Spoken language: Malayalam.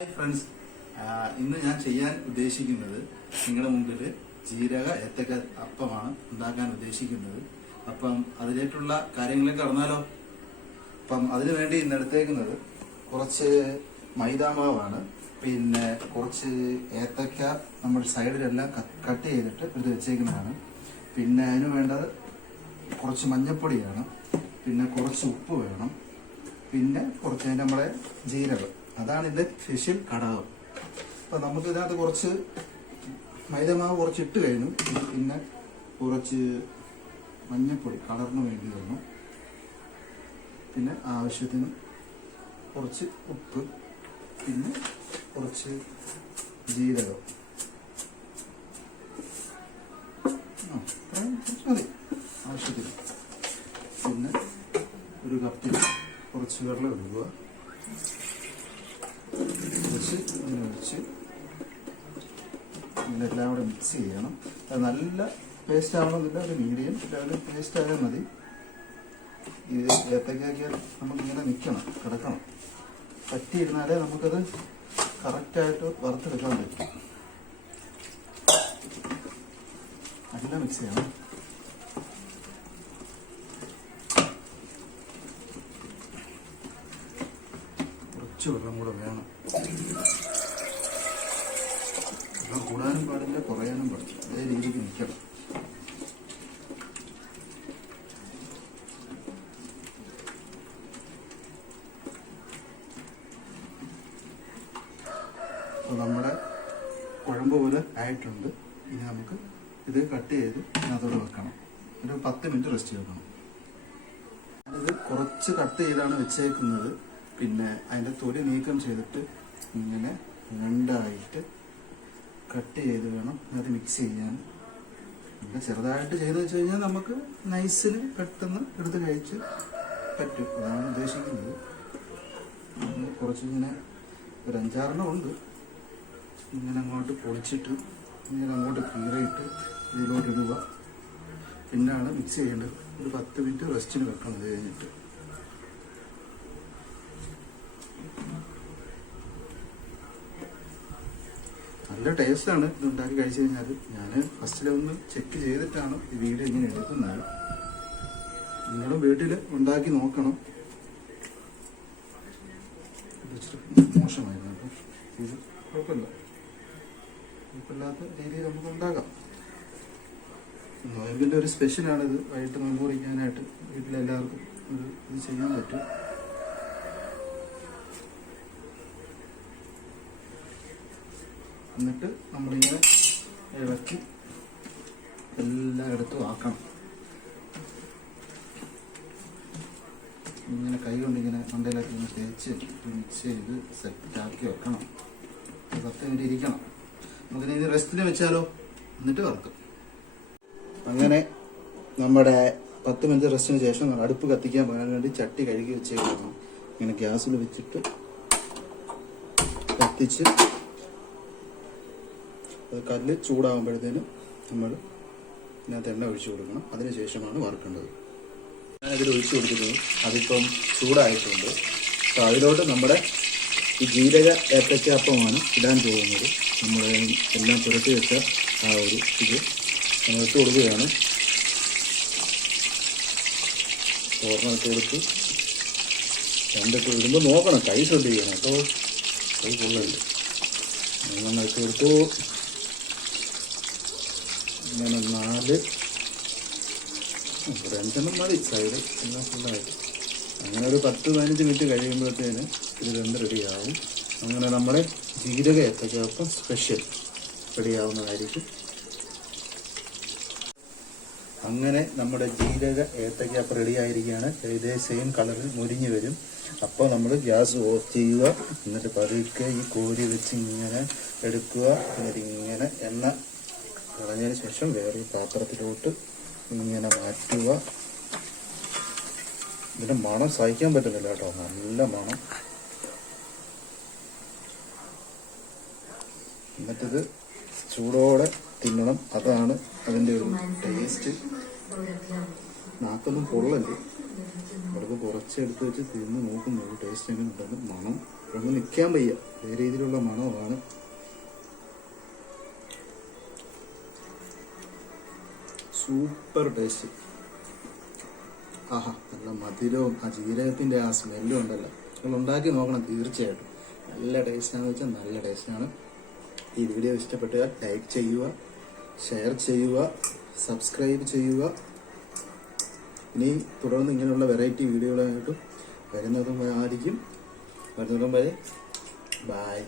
ഹായ് ഫ്രണ്ട്സ് ഇന്ന് ഞാൻ ചെയ്യാൻ ഉദ്ദേശിക്കുന്നത് നിങ്ങളുടെ മുമ്പിൽ ജീരക ഏത്തക്ക അപ്പമാണ് ഉണ്ടാക്കാൻ ഉദ്ദേശിക്കുന്നത്. അപ്പം അതിലേക്കുള്ള കാര്യങ്ങളിലേക്ക് കടന്നാലോ? അപ്പം അതിനു വേണ്ടി ഇന്ന് എടുത്തേക്കുന്നത് കുറച്ച് മൈദാമാവാണ്. പിന്നെ കുറച്ച് ഏത്തക്ക നമ്മൾ സൈഡിലെല്ലാം കട്ട് ചെയ്തിട്ട് എടുത്ത് വെച്ചേക്കുന്നതാണ്. പിന്നെ അതിന് വേണ്ടത് കുറച്ച് മഞ്ഞപ്പൊടിയാണ്. പിന്നെ കുറച്ച് ഉപ്പ് വേണം. പിന്നെ കുറച്ച് നമ്മുടെ ജീരകം. അതാണ് ഇതിന്റെ സ്പെഷ്യൽ ഘടകം അപ്പൊ നമുക്ക് ഇതിനകത്ത് കുറച്ച് മൈദമാവ് കുറച്ച് ഇട്ട് കഴിഞ്ഞു. പിന്നെ കുറച്ച് മഞ്ഞൾപ്പൊടി കളറിന് വേണ്ടി വന്നു. പിന്നെ ആവശ്യത്തിന് കുറച്ച് ഉപ്പ് പിന്നെ കുറച്ച് ജീരകം. മതി ആവശ്യത്തിന്. പിന്നെ ഒരു കപ്പിൽ കുറച്ച് വെള്ളം എടുക്കുക കുറച്ച് ഇങ്ങനെ ഒഴിച്ച് ഇതെല്ലാം കൂടെ മിക്സ് ചെയ്യണം. അത് നല്ല പേസ്റ്റ് ആവണമെന്നില്ല ഒരു മീഡിയം ലെവലിൽ പേസ്റ്റ് ആയാൽ മതി. ഇത് ഏത്തക്കാക്കിയാൽ നമുക്കിങ്ങനെ നിൽക്കണം കിടക്കണം. പറ്റിയിരുന്നാലേ നമുക്കത് കറക്റ്റായിട്ട് വറുത്തെടുക്കാൻ പറ്റും. നല്ല മിക്സ് ചെയ്യണം. വെള്ളം കൂടെ വേണം. വെള്ളം കൂടാനും പാടില്ല കുറയാനും പാടില്ല. അതേ രീതിക്ക് നിൽക്കണം. നമ്മുടെ കുഴമ്പ് പോലെ ആയിട്ടുണ്ട്. ഇനി നമുക്ക് ഇത് കട്ട് ചെയ്ത് ഇതിനകത്തോടെ വെക്കണം. ഒരു പത്ത് മിനിറ്റ് റെസ്റ്റ് വെക്കണം ഇത് കുറച്ച് കട്ട് ചെയ്താണ് വെച്ചേക്കുന്നത്. പിന്നെ അതിന്റെ തൊലി നീക്കം ചെയ്തിട്ട് ഇങ്ങനെ രണ്ടായിട്ട് കട്ട് ചെയ്ത് വേണം അത് മിക്സ് ചെയ്യാൻ. പിന്നെ ചെറുതായിട്ട് ചെയ്ത് വെച്ച് കഴിഞ്ഞാൽ നമുക്ക് നൈസിൽ പെട്ടെന്ന് എടുത്ത് കഴിച്ച് പറ്റും. അതാണ് ഉദ്ദേശിക്കുന്നത്. കുറച്ചിങ്ങനെ ഒരു അഞ്ചാറെണ്ണം ഉണ്ട്. ഇങ്ങനെ അങ്ങോട്ട് പൊളിച്ചിട്ട് ഇങ്ങനെ അങ്ങോട്ട് കീറിയിട്ട് ഇതിലോട്ട് ഇടുക. പിന്നാണ് മിക്സ് ചെയ്യേണ്ടത്. ഒരു പത്ത് മിനിറ്റ് റെസ്റ്റിന് വെക്കണം ഇത് കഴിഞ്ഞിട്ട്. നല്ല ടേസ്റ്റാണ് ഇത് ഉണ്ടാക്കി കഴിച്ചു കഴിഞ്ഞാൽ ഞാൻ ഫസ്റ്റിലൊന്ന് ചെക്ക് ചെയ്തിട്ടാണ് ഈ വീഡിയോ ഇങ്ങനെ എടുക്കുന്നത്. നിങ്ങളും വീട്ടിൽ ഉണ്ടാക്കി നോക്കണം. മോശമായിരുന്നു കേട്ടോ. ഇത് കുഴപ്പമില്ല. കുഴപ്പമില്ലാത്ത രീതിയിൽ നമുക്ക് ഉണ്ടാക്കാം. നോയമ്പിന്റെ ഒരു സ്പെഷ്യലാണിത് വൈകിട്ട് നോമ്പ് കുറിക്കാനായിട്ട് വീട്ടിലെല്ലാവർക്കും ഇത് ചെയ്യാൻ പറ്റും. എന്നിട്ട് നമ്മളിങ്ങനെ ഇളക്കി എല്ലായിടത്തും ആക്കണം. ഇങ്ങനെ കൈ കൊണ്ട് ഇങ്ങനെ മണ്ടയിലാക്കി ഇങ്ങനെ തേച്ച് മിക്സ് ചെയ്ത് സെറ്റാക്കി വെക്കണം. പത്ത് മിനിറ്റ് ഇരിക്കണം. നമുക്കിനി ഇത് റെസ്റ്റിന് വെച്ചാലോ? എന്നിട്ട് വറക്കും. അങ്ങനെ നമ്മുടെ പത്ത് മിനിറ്റ് റെസ്റ്റിന് ശേഷം അടുപ്പ് കത്തിക്കാൻ പോകാൻ വേണ്ടി ചട്ടി കഴുകി വെച്ചേക്കണം ഇങ്ങനെ ഗ്യാസിൽ വെച്ചിട്ട് കത്തിച്ച് അത് കല്ല് ചൂടാകുമ്പോഴത്തേനും നമ്മൾ ഇതിനകത്ത് എണ്ണ ഒഴിച്ചു കൊടുക്കണം. അതിനുശേഷമാണ് വറുക്കേണ്ടത്. ഞാനതിൽ ഒഴിച്ചു കൊടുക്കുന്നത് അതിപ്പം ചൂടായിട്ടുണ്ട്. അപ്പോൾ അതിലോട്ട് നമ്മുടെ ഈ ജീരക ഏത്തക്കാപ്പമാണ് ഇടാൻ പോകുന്നത്. നമ്മൾ എല്ലാം പുരട്ടി വെച്ച ആ ഒരു ഇത് ഇട്ട് കൊടുക്കുകയാണ്. ഓർമ്മ ഇട്ട് കൊടുത്ത് രണ്ടിട്ട് ഇടുമ്പോൾ നോക്കണം. കൈ ശ്രദ്ധിക്കണം. കേട്ടോ കൈ കൊള്ളുന്നുണ്ട് നന്നായിട്ട് കൊടുത്തു. ഇങ്ങനെ നാല്. രണ്ടെണ്ണം മതി സൈഡ് എല്ലാം ഫുള്ളായിട്ട് അങ്ങനെ ഒരു പത്ത് പതിനഞ്ച് മിനിറ്റ് കഴിയുമ്പോഴത്തേന് ഇത് രണ്ട് റെഡിയാവും അങ്ങനെ നമ്മുടെ ജീരക ഏത്തക്കപ്പം സ്പെഷ്യൽ റെഡിയാവുന്നതായിരിക്കും അങ്ങനെ നമ്മുടെ ജീരക ഏത്തക്കപ്പം റെഡി ആയിരിക്കുകയാണ്. ഇതേ സെയിം കളറിൽ മുരിഞ്ഞു വരും. അപ്പോൾ നമ്മൾ ഗ്യാസ് ഓഫ് ചെയ്യുക. എന്നിട്ട് പതുക്കെ ഈ കോരി വെച്ച് ഇങ്ങനെ എടുക്കുക. എന്നിട്ട് ഇങ്ങനെ എണ്ണ കളഞ്ഞതിന് ശേഷം വേറൊരു പാത്രത്തിലോട്ട് ഇങ്ങനെ മാറ്റുക. ഇതിന്റെ മണം സഹിക്കാൻ പറ്റുന്നില്ല കേട്ടോ. നല്ല മണം. എന്നിട്ടിത് ചൂടോടെ തിന്നണം. അതാണ് അതിന്റെ ഒരു ടേസ്റ്റ് നാക്കൊന്നും പൊള്ളല്ലേ? കുറച്ച് എടുത്ത് വെച്ച് തിന്ന് നോക്കുന്നുള്ളൂ ടേസ്റ്റ് എങ്ങനെ ഉണ്ടെന്ന് മണം. ഒന്ന് നിൽക്കാൻ വയ്യ. ഈ രീതിയിലുള്ള മണമാണ് സൂപ്പർ ടേസ്റ്റ് ആഹാ നല്ല മധുരവും ആ ജീരകത്തിന്റെ ആ സ്മെല്ലും ഉണ്ടല്ലോ. നിങ്ങൾ ഉണ്ടാക്കി നോക്കണം തീർച്ചയായിട്ടും. നല്ല ടേസ്റ്റാണെന്ന് വെച്ചാൽ നല്ല ടേസ്റ്റാണ് ഈ വീഡിയോ ഇഷ്ടപ്പെട്ടുക ലൈക്ക് ചെയ്യുക ഷെയർ ചെയ്യുക സബ്സ്ക്രൈബ് ചെയ്യുക. ഇനി തുടർന്ന് ഇങ്ങനെയുള്ള വെറൈറ്റി വീഡിയോകളായിട്ടും വരുന്നതും ആയിരിക്കും. വരുന്നതും വരെ ബായ്